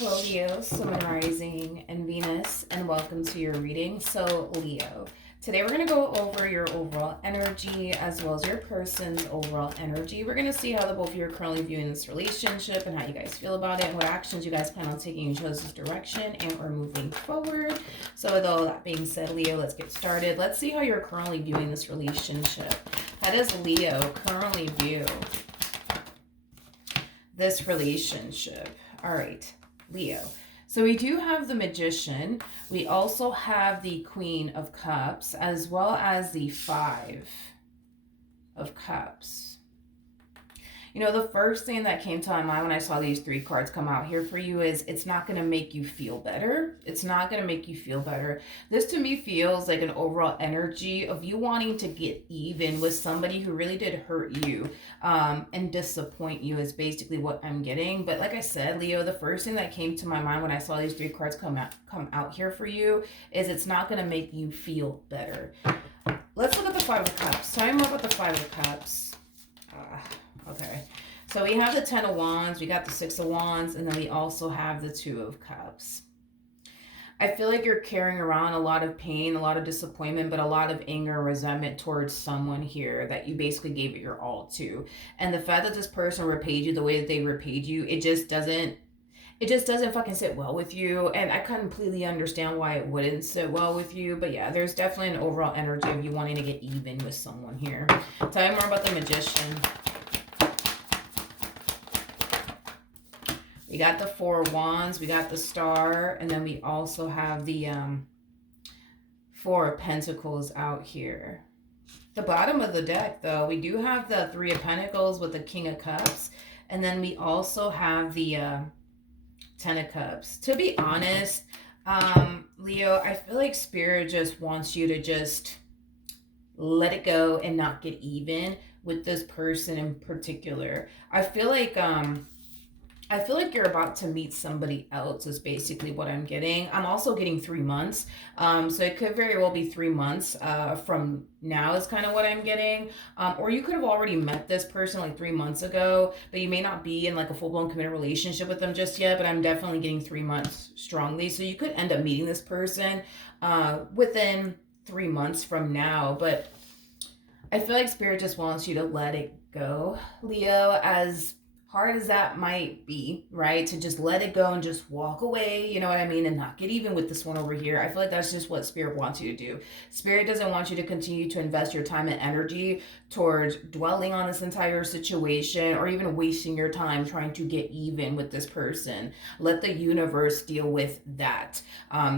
Hello, Leo, Sun Rising, and Venus, and welcome to your reading. So, Leo, today we're going to go over your overall energy as well as your person's overall energy. We're going to see how the both of you are currently viewing this relationship and how you guys feel about it, and what actions you guys plan on taking in this direction and or moving forward. So, with all that being said, Leo, let's get started. Let's see how you're currently viewing this relationship. How does Leo currently view this relationship? All right, Leo. So we do have the Magician. We also have the Queen of Cups as well as the Five of Cups. You know, the first thing that came to my mind when I saw these three cards come out here for you is it's not going to make you feel better. It's not going to make you feel better. This to me feels like an overall energy of you wanting to get even with somebody who really did hurt you and disappoint you is basically what I'm getting. But like I said, Leo, the first thing that came to my mind when I saw these three cards come out here for you is it's not going to make you feel better. Let's look at the Five of Cups. Tell me more about the Five of Cups. Okay, so we have the Ten of Wands, we got the Six of Wands, and then we also have the Two of Cups. I feel like you're carrying around a lot of pain, a lot of disappointment, but a lot of anger and resentment towards someone here that you basically gave it your all to. And the fact that this person repaid you the way that they repaid you, it just doesn't fucking sit well with you. And I completely understand why it wouldn't sit well with you. But yeah, there's definitely an overall energy of you wanting to get even with someone here. Tell me more about the Magician. We got the Four of Wands, we got the Star, and then we also have the Four of Pentacles out here. The bottom of the deck, though, we do have the Three of Pentacles with the King of Cups, and then we also have the Ten of Cups. To be honest, Leo, I feel like Spirit just wants you to just let it go and not get even with this person in particular. I feel like you're about to meet somebody else is basically what I'm getting. I'm also getting 3 months. So it could very well be 3 months from now is kind of what I'm getting. Or you could have already met this person like 3 months ago, but you may not be in like a full-blown committed relationship with them just yet, but I'm definitely getting 3 months strongly. So you could end up meeting this person within 3 months from now. But I feel like Spirit just wants you to let it go, Leo, as hard as that might be, right? To just let it go and just walk away, you know what I mean? And not get even with this one over here. I feel like that's just what Spirit wants you to do. Spirit doesn't want you to continue to invest your time and energy towards dwelling on this entire situation or even wasting your time trying to get even with this person. Let the universe deal with that.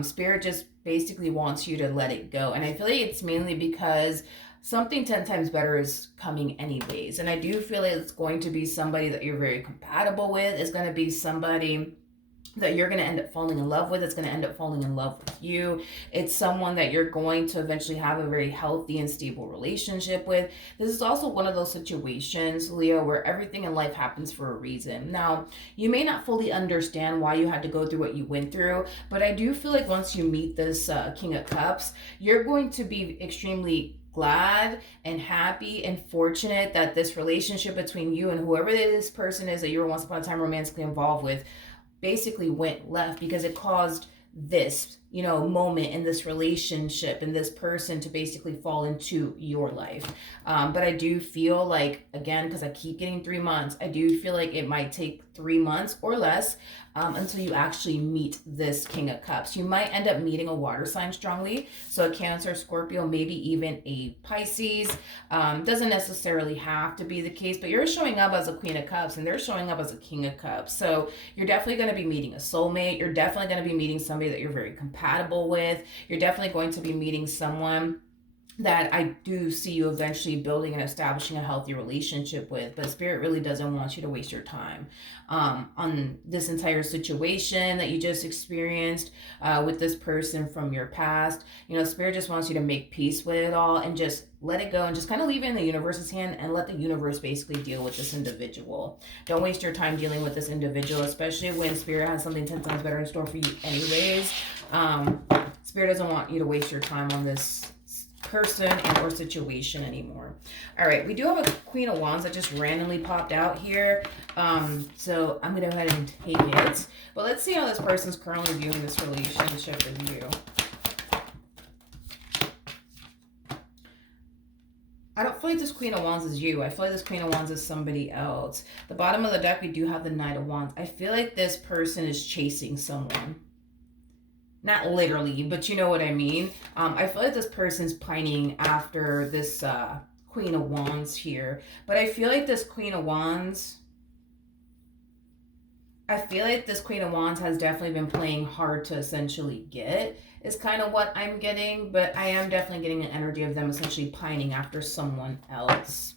Spirit just basically wants you to let it go. And I feel like it's mainly because something 10 times better is coming anyways. And I do feel like it's going to be somebody that you're very compatible with. It's going to be somebody that you're going to end up falling in love with. It's going to end up falling in love with you. It's someone that you're going to eventually have a very healthy and stable relationship with. This is also one of those situations, Leo, where everything in life happens for a reason. Now, you may not fully understand why you had to go through what you went through, but I do feel like once you meet this King of Cups, you're going to be extremely glad and happy and fortunate that this relationship between you and whoever this person is that you were once upon a time romantically involved with basically went left, because it caused this, you know, moment in this relationship and this person to basically fall into your life. But I do feel like, again, because I keep getting 3 months, I do feel like it might take 3 months or less until you actually meet this King of Cups. You might end up meeting a water sign strongly, so a Cancer, Scorpio, maybe even a Pisces. Doesn't necessarily have to be the case, but you're showing up as a Queen of Cups and they're showing up as a King of Cups. So you're definitely going to be meeting a soulmate. You're definitely going to be meeting somebody that you're very compatible with. You're definitely going to be meeting someone that I do see you eventually building and establishing a healthy relationship with. But Spirit really doesn't want you to waste your time on this entire situation that you just experienced with this person from your past. You know, Spirit just wants you to make peace with it all and just let it go and just kind of leave it in the universe's hand and let the universe basically deal with this individual. Don't waste your time dealing with this individual, especially when Spirit has something 10 times better in store for you anyways. Spirit doesn't want you to waste your time on this person and or situation anymore. All right, we do have a Queen of Wands that just randomly popped out here. So I'm going to go ahead and take it. But let's see how this person's currently viewing this relationship with you. I don't feel like this Queen of Wands is you. I feel like this Queen of Wands is somebody else. The bottom of the deck, we do have the Knight of Wands. I feel like this person is chasing someone. Not literally, but you know what I mean. I feel like this person's pining after this Queen of Wands here. But I feel like this Queen of Wands... I feel like this Queen of Wands has definitely been playing hard to essentially get, is kind of what I'm getting. But I am definitely getting an energy of them essentially pining after someone else.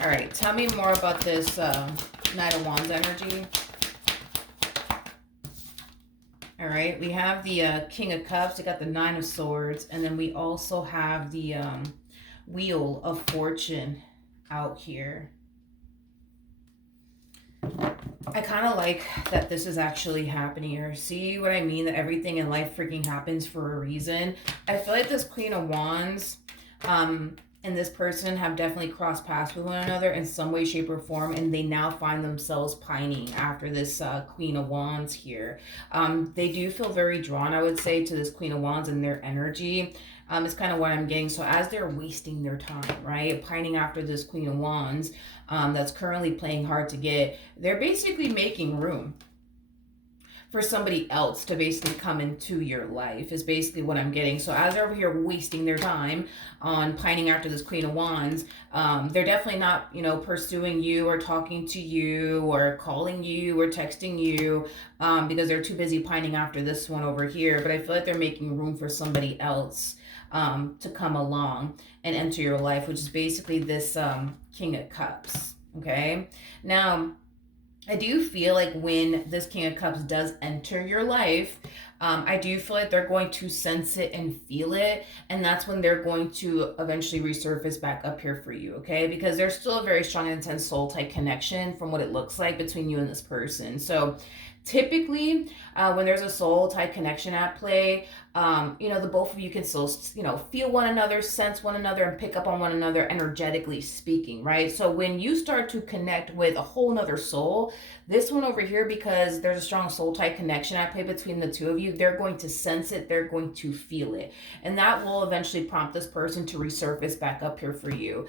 All right, tell me more about this Knight of Wands energy. All right, we have the King of Cups. We got the Nine of Swords. And then we also have the Wheel of Fortune out here. I kind of like that this is actually happening here. See what I mean? That everything in life freaking happens for a reason. I feel like this Queen of Wands and this person have definitely crossed paths with one another in some way, shape, or form. And they now find themselves pining after this Queen of Wands here. They do feel very drawn, I would say, to this Queen of Wands and their energy. It's kind of what I'm getting. So as they're wasting their time, right, pining after this Queen of Wands that's currently playing hard to get, they're basically making room for somebody else to basically come into your life is basically what I'm getting. So as they're over here wasting their time on pining after this Queen of Wands, they're definitely not, you know, pursuing you or talking to you or calling you or texting you because they're too busy pining after this one over here. But I feel like they're making room for somebody else to come along and enter your life, which is basically this King of Cups. Okay, now I do feel like when this King of Cups does enter your life, I do feel like they're going to sense it and feel it, and that's when they're going to eventually resurface back up here for you, okay? Because there's still a very strong, intense soul-type connection from what it looks like between you and this person. So typically, when there's a soul-type connection at play, you know, the both of you can still, you know, feel one another, sense one another, and pick up on one another energetically speaking, right? So when you start to connect with a whole nother soul, this one over here, because there's a strong soul-type connection at play between the two of you, they're going to sense it, they're going to feel it. And that will eventually prompt this person to resurface back up here for you.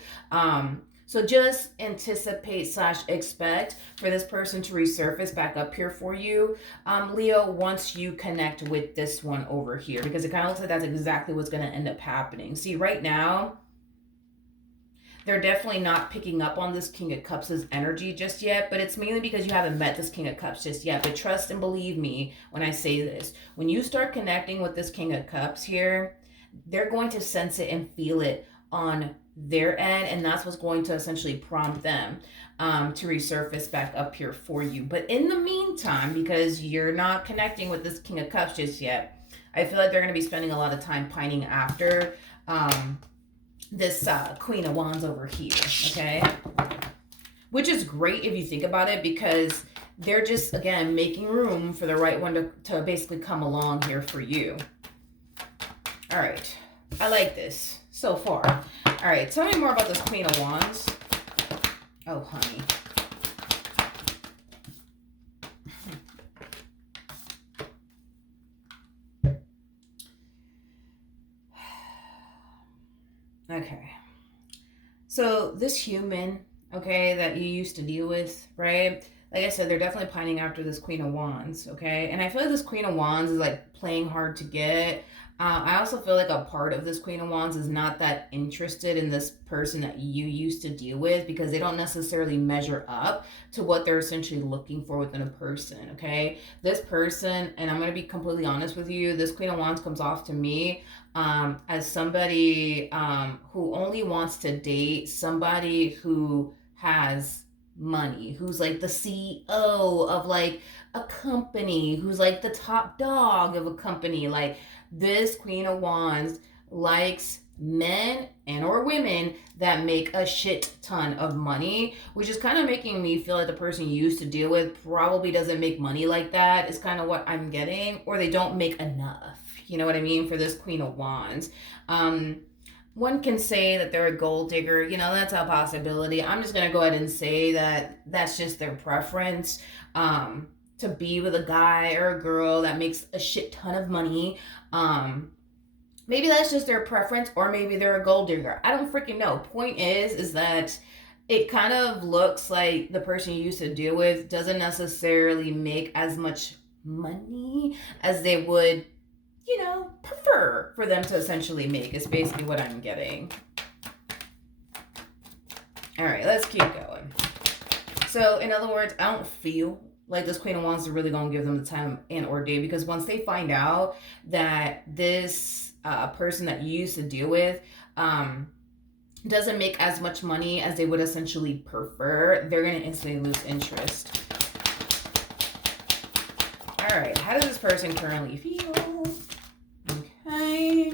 So just anticipate / expect for this person to resurface back up here for you, Leo, once you connect with this one over here, because it kind of looks like that's exactly what's going to end up happening. See, right now, they're definitely not picking up on this King of Cups' energy just yet, but it's mainly because you haven't met this King of Cups just yet. But trust and believe me when I say this. When you start connecting with this King of Cups here, they're going to sense it and feel it on their end, and that's what's going to essentially prompt them to resurface back up here for you. But in the meantime, because you're not connecting with this King of Cups just yet, I feel like they're going to be spending a lot of time pining after this Queen of Wands over here, okay? Which is great if you think about it, because they're just, again, making room for the right one to basically come along here for you. All right. I like this so far. All right. Tell me more about this Queen of Wands. Oh, honey. Okay. So this human, okay, that you used to deal with, right? Like I said, they're definitely pining after this Queen of Wands, okay? And I feel like this Queen of Wands is like playing hard to get. I also feel like a part of this Queen of Wands is not that interested in this person that you used to deal with, because they don't necessarily measure up to what they're essentially looking for within a person, okay? This person, and I'm going to be completely honest with you, this Queen of Wands comes off to me as somebody who only wants to date somebody who has money, who's like the CEO of like a company, who's like the top dog of a company. Like, this Queen of Wands likes men and or women that make a shit ton of money, which is kind of making me feel like the person you used to deal with probably doesn't make money like that, is kind of what I'm getting, or they don't make enough. You know what I mean? For this Queen of Wands. One can say that they're a gold digger. You know, that's a possibility. I'm just going to go ahead and say that that's just their preference. To be with a guy or a girl that makes a shit ton of money. Maybe that's just their preference, or maybe they're a gold digger. I don't freaking know. Point is that it kind of looks like the person you used to deal with doesn't necessarily make as much money as they would, you know, prefer for them to essentially make, is basically what I'm getting. All right, let's keep going. So, in other words, I don't feel like this Queen of Wands is really going to give them the time and or day, because once they find out that this person that you used to deal with doesn't make as much money as they would essentially prefer, they're going to instantly lose interest. All right, how does this person currently feel? Okay,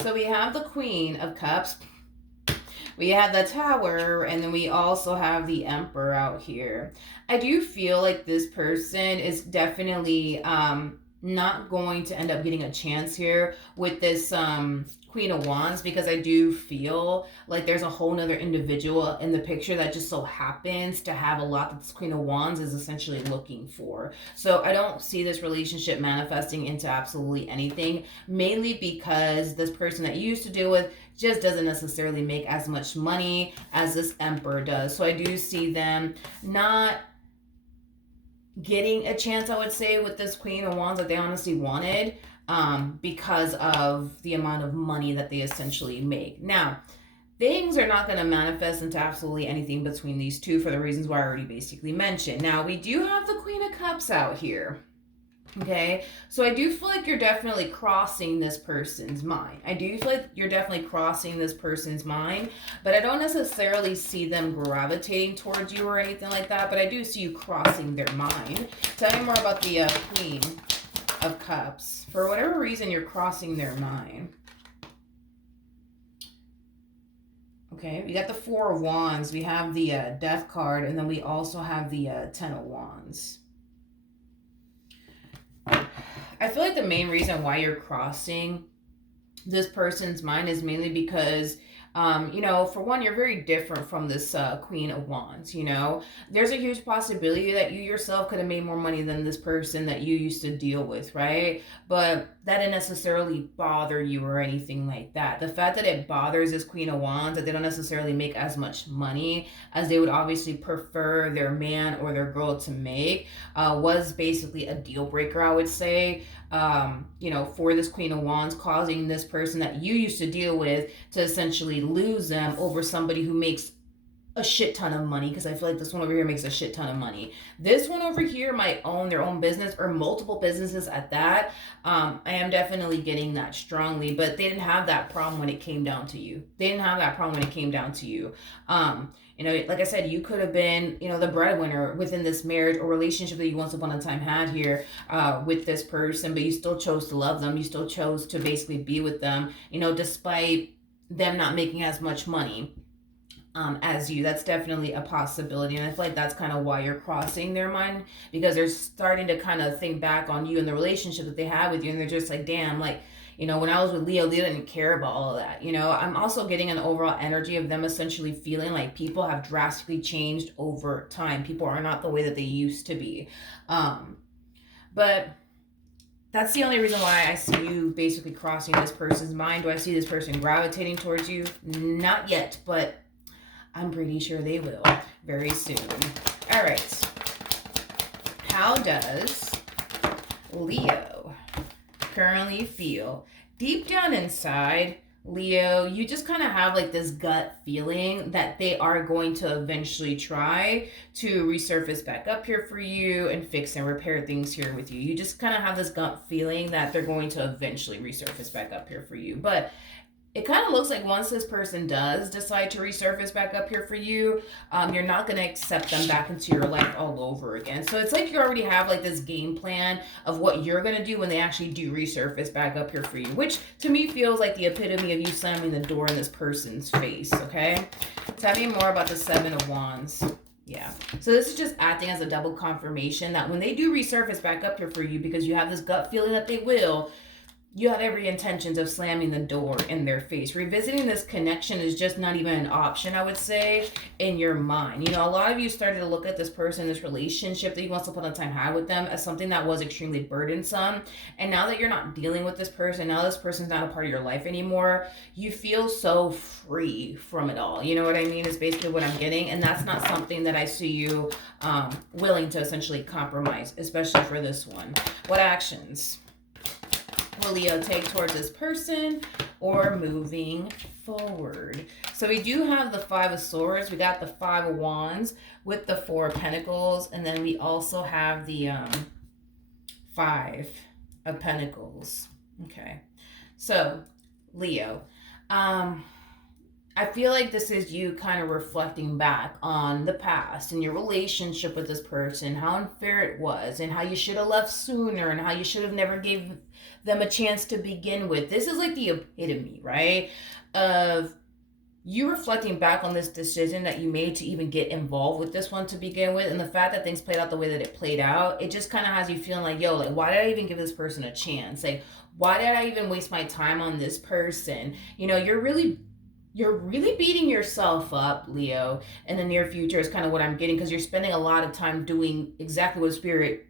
so we have the Queen of Cups, we have the Tower, and then we also have the Emperor out here. I do feel like this person is definitely not going to end up getting a chance here with this Queen of Wands, because I do feel like there's a whole nother individual in the picture that just so happens to have a lot that this Queen of Wands is essentially looking for. So I don't see this relationship manifesting into absolutely anything, mainly because this person that you used to deal with just doesn't necessarily make as much money as this Emperor does. So I do see them not getting a chance, I would say, with this Queen of Wands that they honestly wanted, because of the amount of money that they essentially make. Now, things are not going to manifest into absolutely anything between these two for the reasons why I already basically mentioned. Now, we do have the Queen of Cups out here. Okay, so I do feel like you're definitely crossing this person's mind. I do feel like you're definitely crossing this person's mind, but I don't necessarily see them gravitating towards you or anything like that, but I do see you crossing their mind. Tell me more about the Queen of Cups. For whatever reason, you're crossing their mind. Okay, we got the Four of Wands, we have the Death card, and then we also have the Ten of Wands. I feel like the main reason why you're crossing this person's mind is mainly because, you know, for one, you're very different from this Queen of Wands, you know. There's a huge possibility that you yourself could have made more money than this person that you used to deal with, right? But that didn't necessarily bother you or anything like that. The fact that it bothers this Queen of Wands, that they don't necessarily make as much money as they would obviously prefer their man or their girl to make, was basically a deal breaker, I would say, you know, for this Queen of Wands, causing this person that you used to deal with to essentially lose them over somebody who makes a shit ton of money, because I feel like this one over here makes a shit ton of money. This one over here might own their own business or multiple businesses at that. I am definitely getting that strongly, but they didn't have that problem when it came down to you. They didn't have that problem when it came down to you. You know, like I said, you could have been, you know, the breadwinner within this marriage or relationship that you once upon a time had here with this person, but you still chose to love them. You still chose to basically be with them, you know, despite them not making as much money as you. That's definitely a possibility, and I feel like that's kind of why you're crossing their mind, because they're starting to kind of think back on you and the relationship that they had with you, and they're just like, damn, like, you know, when I was with Leo didn't care about all of that. You know, I'm also getting an overall energy of them essentially feeling like people have drastically changed over time. People are not the way that they used to be. But that's the only reason why I see you basically crossing this person's mind. Do I see this person gravitating towards you? Not yet, but I'm pretty sure they will very soon. All right. How does Leo currently feel? Deep down inside, Leo, you just kind of have like this gut feeling that they are going to eventually try to resurface back up here for you and fix and repair things here with you. You just kind of have this gut feeling that they're going to eventually resurface back up here for you. But it kind of looks like once this person does decide to resurface back up here for you, you're not going to accept them back into your life all over again. So it's like you already have like this game plan of what you're going to do when they actually do resurface back up here for you, which to me feels like the epitome of you slamming the door in this person's face, okay? Tell me more about the Seven of Wands. Yeah. So this is just acting as a double confirmation that when they do resurface back up here for you, because you have this gut feeling that they will, you have every intentions of slamming the door in their face. Revisiting this connection is just not even an option, I would say, in your mind. You know, a lot of you started to look at this person, this relationship that you once upon a time had with them, as something that was extremely burdensome. And now that you're not dealing with this person, now this person's not a part of your life anymore, you feel so free from it all. You know what I mean? Is basically what I'm getting. And that's not something that I see you willing to essentially compromise, especially for this one. What actions will Leo take towards this person or moving forward? So we do have the Five of Swords. We got the Five of Wands with the Four of Pentacles. And then we also have the Five of Pentacles. Okay. So, Leo. I feel like this is you kind of reflecting back on the past and your relationship with this person, how unfair it was, and how you should have left sooner, and how you should have never gave them a chance to begin with. This is like the epitome, right, of you reflecting back on this decision that you made to even get involved with this one to begin with, and the fact that things played out the way that it played out, it just kind of has you feeling like, yo, like, why did I even give this person a chance? Like, why did I even waste my time on this person? You know, you're really beating yourself up, Leo, in the near future is kind of what I'm getting, because you're spending a lot of time doing exactly what Spirit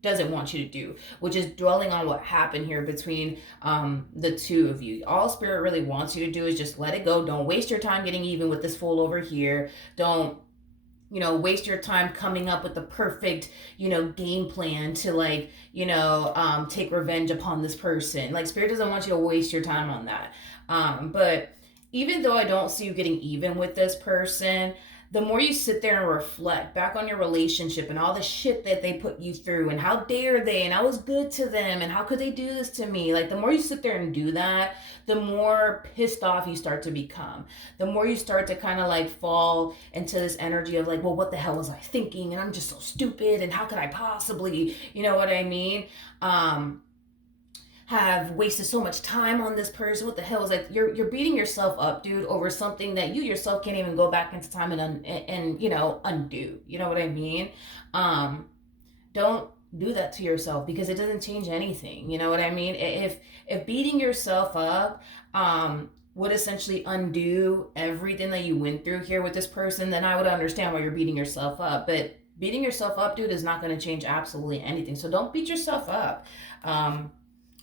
doesn't want you to do, which is dwelling on what happened here between the two of you. All Spirit really wants you to do is just let it go. Don't waste your time getting even with this fool over here. Don't, you know, waste your time coming up with the perfect, you know, game plan to, like, you know, take revenge upon this person. Like, Spirit doesn't want you to waste your time on that. But even though I don't see you getting even with this person, the more you sit there and reflect back on your relationship and all the shit that they put you through, and how dare they, and I was good to them, and how could they do this to me? Like, the more you sit there and do that, the more pissed off you start to become. The more you start to kind of like fall into this energy of like, well, what the hell was I thinking? And I'm just so stupid, and how could I possibly, you know what I mean? Have wasted so much time on this person. What the hell is, like, you're beating yourself up, dude, over something that you yourself can't even go back into time and you know, undo. You know what I mean? Don't do that to yourself, because it doesn't change anything. You know what I mean? If beating yourself up would essentially undo everything that you went through here with this person, then I would understand why you're beating yourself up. But beating yourself up, dude, is not going to change absolutely anything. So don't beat yourself up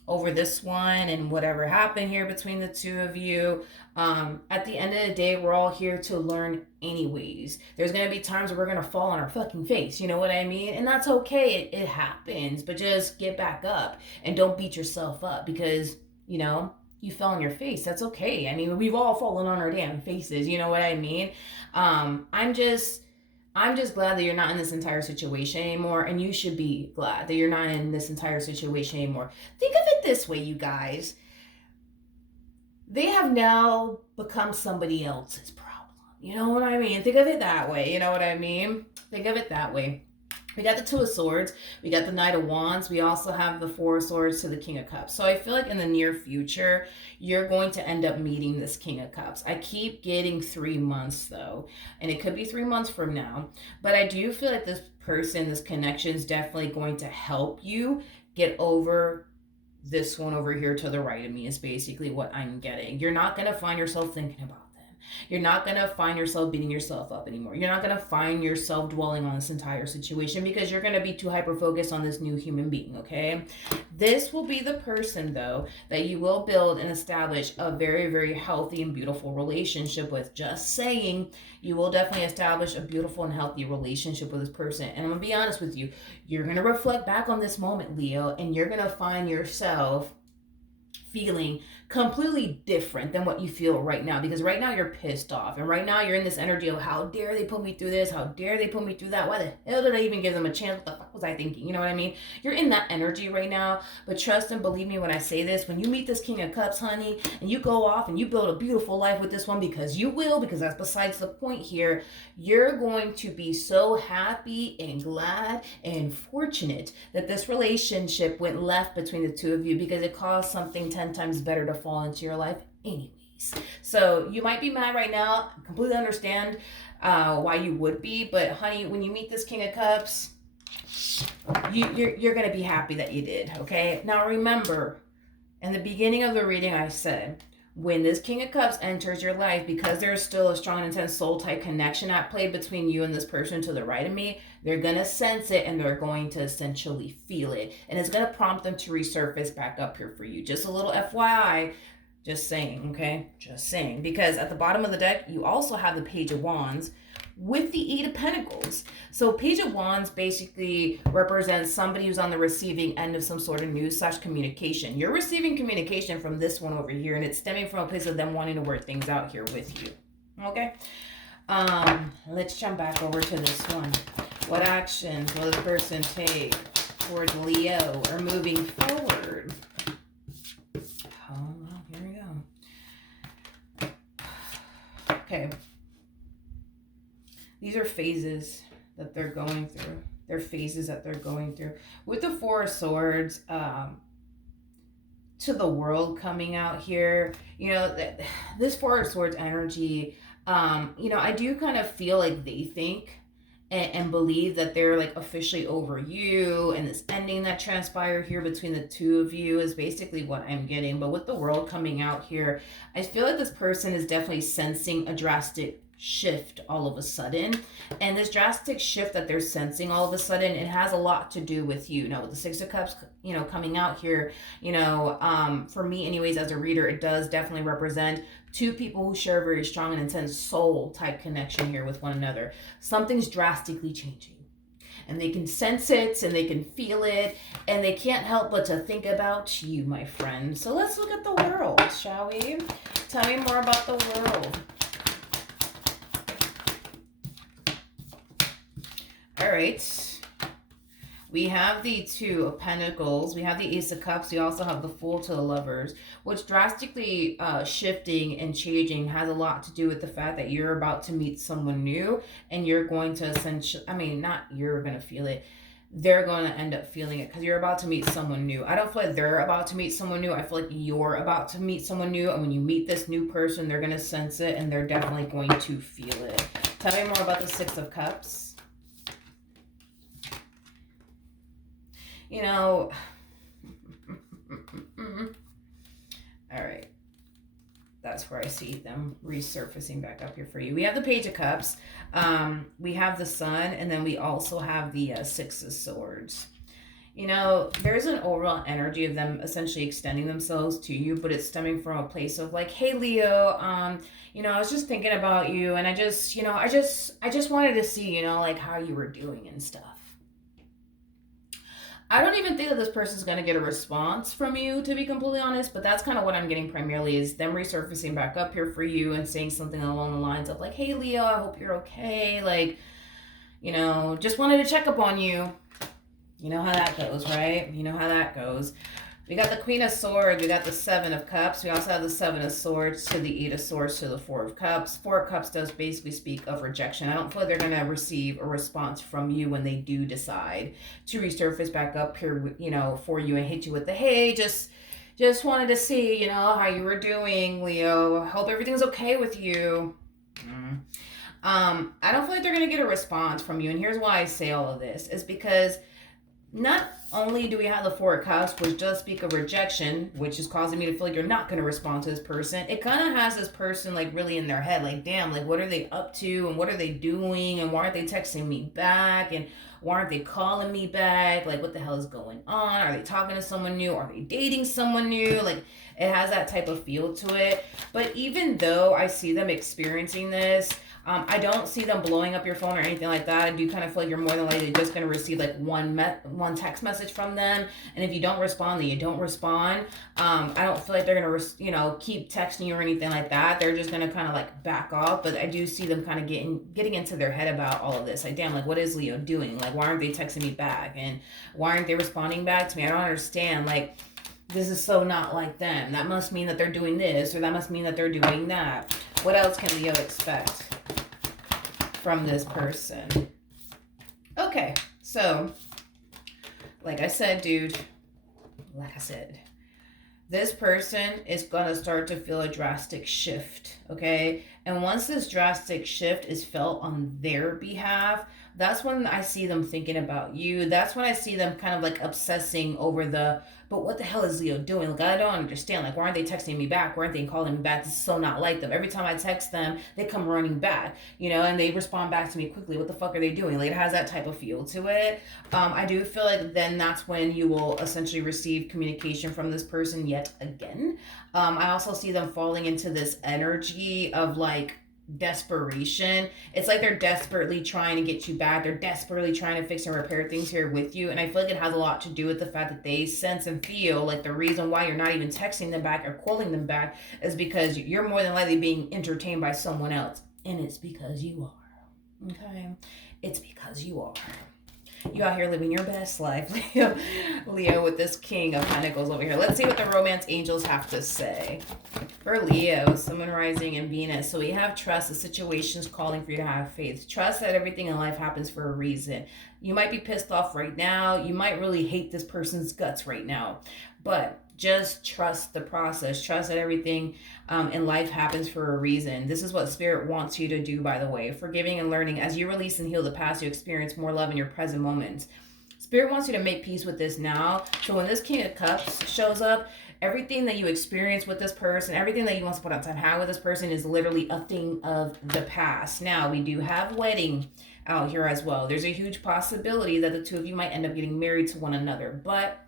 over this one and whatever happened here between the two of you. At the end of the day, we're all here to learn anyways. There's going to be times where we're going to fall on our fucking face, you know what I mean? And that's okay, it happens, but just get back up and don't beat yourself up because, you know, you fell on your face. That's okay. I mean, we've all fallen on our damn faces, you know what I mean? I'm just glad that you're not in this entire situation anymore, and you should be glad that you're not in this entire situation anymore. Think of it this way, you guys. They have now become somebody else's problem. You know what I mean? Think of it that way. You know what I mean? Think of it that way. We got the Two of Swords. We got the Knight of Wands. We also have the Four of Swords to the King of Cups. So I feel like in the near future, you're going to end up meeting this King of Cups. I keep getting 3 months though, and it could be 3 months from now. But I do feel like this person, this connection is definitely going to help you get over this one over here to the right of me is basically what I'm getting. You're not going to find yourself thinking about them. You're not going to find yourself beating yourself up anymore. You're not going to find yourself dwelling on this entire situation because you're going to be too hyper-focused on this new human being, okay? This will be the person, though, that you will build and establish a very, very healthy and beautiful relationship with. Just saying, you will definitely establish a beautiful and healthy relationship with this person. And I'm going to be honest with you. You're going to reflect back on this moment, Leo, and you're going to find yourself feeling completely different than what you feel right now, because right now you're pissed off, and right now you're in this energy of how dare they put me through this, how dare they put me through that, why the hell did I even give them a chance, what the fuck was I thinking, you know what I mean? You're in that energy right now. But trust and believe me when I say this, when you meet this King of Cups, honey, and you go off and you build a beautiful life with this one, because you will, because that's besides the point here, you're going to be so happy and glad and fortunate that this relationship went left between the two of you, because it caused something 10 times better to fall into your life anyways. So you might be mad right now. I completely understand why you would be, but honey, when you meet this King of Cups, you're going to be happy that you did, okay? Now remember, in the beginning of the reading I said, when this King of Cups enters your life, because there's still a strong, intense soul type connection at play between you and this person to the right of me, they're going to sense it and they're going to essentially feel it. And it's going to prompt them to resurface back up here for you. Just a little FYI, just saying, okay? Just saying. Because at the bottom of the deck, you also have the Page of Wands with the Eight of Pentacles. So Page of Wands basically represents somebody who's on the receiving end of some sort of news / communication. You're receiving communication from this one over here, and it's stemming from a place of them wanting to work things out here with you. Okay? Let's jump back over to this one. What actions will the person take towards Leo or moving forward? Oh, well, here we go. Okay. These are phases that they're going through. They're phases that they're going through. With the Four of Swords, to the world coming out here, you know, this Four of Swords energy, you know, I do kind of feel like they think and believe that they're like officially over you, and this ending that transpired here between the two of you is basically what I'm getting. But with the world coming out here, I feel like this person is definitely sensing a drastic shift all of a sudden, and this drastic shift that they're sensing all of a sudden, it has a lot to do with you. With the Six of Cups, you know, coming out here, you know, for me anyways, as a reader, it does definitely represent two people who share a very strong and intense soul type connection here with one another. Something's drastically changing, and they can sense it and they can feel it, and they can't help but to think about you, my friend. So let's look at the world, shall we? Tell me more about the world. All right, we have the Two of Pentacles, we have the Ace of Cups, we also have the Fool to the Lovers, which drastically shifting and changing has a lot to do with the fact that you're about to meet someone new, and you're going to essentially, I mean, not you're going to feel it, they're going to end up feeling it, because you're about to meet someone new. I don't feel like they're about to meet someone new. I feel like you're about to meet someone new, and when you meet this new person, they're going to sense it, and they're definitely going to feel it. Tell me more about the Six of Cups. You know, all right, that's where I see them resurfacing back up here for you. We have the Page of Cups, we have the Sun, and then we also have the Six of Swords. You know, there's an overall energy of them essentially extending themselves to you, but it's stemming from a place of like, hey, Leo, you know, I was just thinking about you, and I just wanted to see, you know, like how you were doing and stuff. I don't even think that this person's going to get a response from you, to be completely honest, but that's kind of what I'm getting primarily, is them resurfacing back up here for you and saying something along the lines of like, hey, Leo, I hope you're okay. Like, you know, just wanted to check up on you. You know how that goes, right? You know how that goes. We got the Queen of Swords, we got the Seven of Cups, we also have the Seven of Swords to the Eight of Swords to the Four of Cups. Four of Cups does basically speak of rejection. I don't feel like they're going to receive a response from you when they do decide to resurface back up here, you know, for you and hit you with the, hey, just wanted to see, you know, how you were doing, Leo. Hope everything's okay with you. I don't feel like they're going to get a response from you, and here's why I say all of this, is because not only do we have the Four of Cups, which does speak of rejection, which is causing me to feel like you're not going to respond to this person. It kind of has this person like really in their head, like, damn, like what are they up to, and what are they doing, and why aren't they texting me back, and why aren't they calling me back? Like, what the hell is going on? Are they talking to someone new? Are they dating someone new? Like, it has that type of feel to it. But even though I see them experiencing this, I don't see them blowing up your phone or anything like that. I do kind of feel like you're more than likely just going to receive like one text message from them, and if you don't respond, then you don't respond. I don't feel like they're going to keep texting you or anything like that. They're just going to kind of like back off, but I do see them kind of getting into their head about all of this. Like, damn, like what is Leo doing? Like, why aren't they texting me back, and why aren't they responding back to me? I don't understand. Like, this is so not like them. That must mean that they're doing this, or that must mean that they're doing that. What else can Leo expect from this person? Okay, so, like I said, dude, this person is going to start to feel a drastic shift, okay? And once this drastic shift is felt on their behalf, that's when I see them thinking about you. That's when I see them kind of like obsessing over but what the hell is Leo doing? Like, I don't understand. Like, why aren't they texting me back? Why aren't they calling me back? This is so not like them. Every time I text them, they come running back, and they respond back to me quickly. What the fuck are they doing? Like, it has that type of feel to it. I do feel like then that's when you will essentially receive communication from this person yet again. I also see them falling into this energy of like desperation. It's like they're desperately trying to get you back. They're desperately trying to fix and repair things here with you. And I feel like it has a lot to do with the fact that they sense and feel like the reason why you're not even texting them back or calling them back is because you're more than likely being entertained by someone else. And it's because you are. Okay? It's because you are. You out here living your best life, Leo, with this King of Pentacles over here. Let's see what the romance angels have to say. For Leo, Sun, Rising, and Venus. So we have trust. The situation's calling for you to have faith. Trust that everything in life happens for a reason. You might be pissed off right now. You might really hate this person's guts right now. But just trust the process. Trust that everything in life happens for a reason. This is what Spirit wants you to do, by the way. Forgiving and learning. As you release and heal the past, you experience more love in your present moments. Spirit wants you to make peace with this now. So when this King of Cups shows up, everything that you experience with this person, everything that you want to put on time high with this person is literally a thing of the past. Now, we do have wedding out here as well. There's a huge possibility that the two of you might end up getting married to one another. But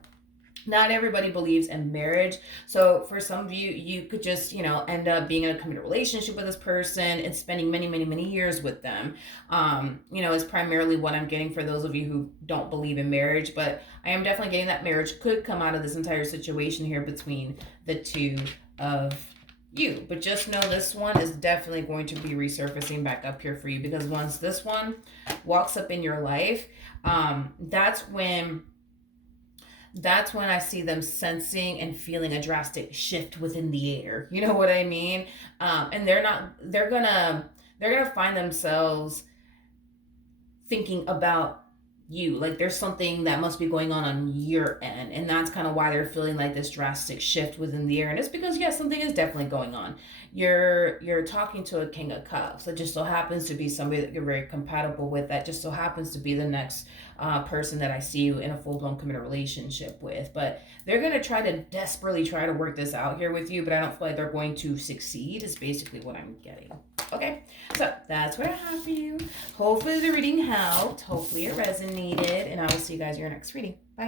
not everybody believes in marriage. So for some of you, you could just, end up being in a committed relationship with this person and spending many, many, many years with them. Is primarily what I'm getting for those of you who don't believe in marriage. But I am definitely getting that marriage could come out of this entire situation here between the two of you. But just know this one is definitely going to be resurfacing back up here for you, because once this one walks up in your life, that's when I see them sensing and feeling a drastic shift within the air. You know what I mean? And they're gonna find themselves thinking about you. Like, there's something that must be going on your end. And that's kind of why they're feeling like this drastic shift within the air. And it's because, yes, something is definitely going on. You're talking to a King of Cups. That just so happens to be somebody that you're very compatible with. That just so happens to be the next person that I see you in a full-blown committed relationship with. But they're going to desperately try to work this out here with you, but I don't feel like they're going to succeed, is basically what I'm getting. Okay, so that's what I have for you. Hopefully the reading helped. Hopefully it resonated, and I will see you guys in your next reading. Bye.